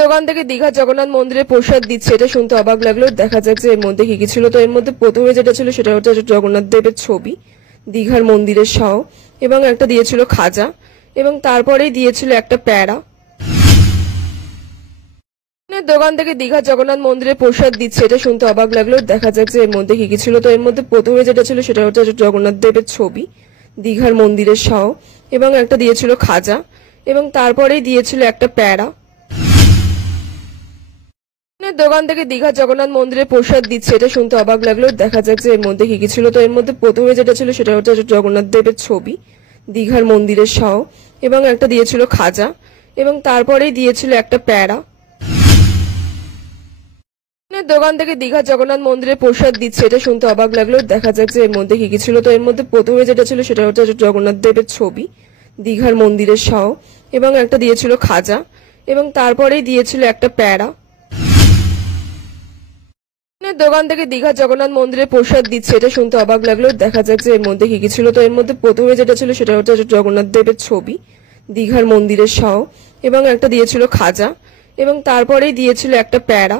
দোকান থেকে দীঘা জগন্নাথ মন্দিরে প্রসাদ দিচ্ছে, এটা শুনতে অবাক লাগলো। দেখা যাক যে এর মধ্যে কি কি ছিল। তো এর মধ্যে প্রথমে যেটা ছিল সেটা হচ্ছে জগন্নাথ দেবের ছবি, দীঘার মন্দিরের সহ, এবং একটা দিয়েছিল খাজা, এবং তারপরেই দিয়েছিল একটা প্যাড়া। দোকান থেকে দীঘা জগন্নাথ মন্দিরে প্রসাদ দিচ্ছে, এটা শুনতে অবাক লাগলো। দেখা যাক যে এর মধ্যে কি কি ছিল। তো এর মধ্যে প্রথমে যেটা ছিল সেটা হচ্ছে জগন্নাথ দেবের ছবি, দীঘার মন্দিরের সহ, এবং একটা দিয়েছিল খাজা, এবং তারপরেই দিয়েছিল একটা প্যাড়া। দোকান থেকে দীঘা জগন্নাথ মন্দিরে প্রসাদ দিচ্ছে, এটা শুনতে অবাক লাগলো। দেখা যাক যে এর মধ্যে কি কি ছিল। তো এর মধ্যে প্রথমে যেটা ছিল সেটা হচ্ছে জগন্নাথ দেবের ছবি, দীঘার মন্দিরের সহ, এবং একটা দিয়েছিল খাজা, এবং তারপরেই দিয়েছিল একটা প্যাড়া। দোকান থেকে দীঘা জগন্নাথ মন্দিরে প্রসাদ দিচ্ছে, এটা শুনতে অবাক লাগলো। দেখা যাক যে এর মধ্যে কি কি ছিল। তো এর মধ্যে প্রথমে যেটা ছিল সেটা হচ্ছে জগন্নাথ দেবের ছবি, দীঘার মন্দিরের সহ, এবং একটা দিয়েছিল খাজা, এবং তারপরেই দিয়েছিল একটা প্যাড়া। দোকান থেকে দীঘা জগন্নাথ মন্দিরে প্রসাদ দিচ্ছে, এটা শুনতে অবাক লাগলো। দেখা যাক যে এর মধ্যে কি কি ছিল। তো এর মধ্যে প্রথমে যেটা ছিল সেটা হচ্ছে জগন্নাথ দেবের ছবি, দীঘার মন্দিরের সহ, এবং একটা দিয়েছিল খাজা, এবং তারপরেই দিয়েছিল একটা প্যাড়া।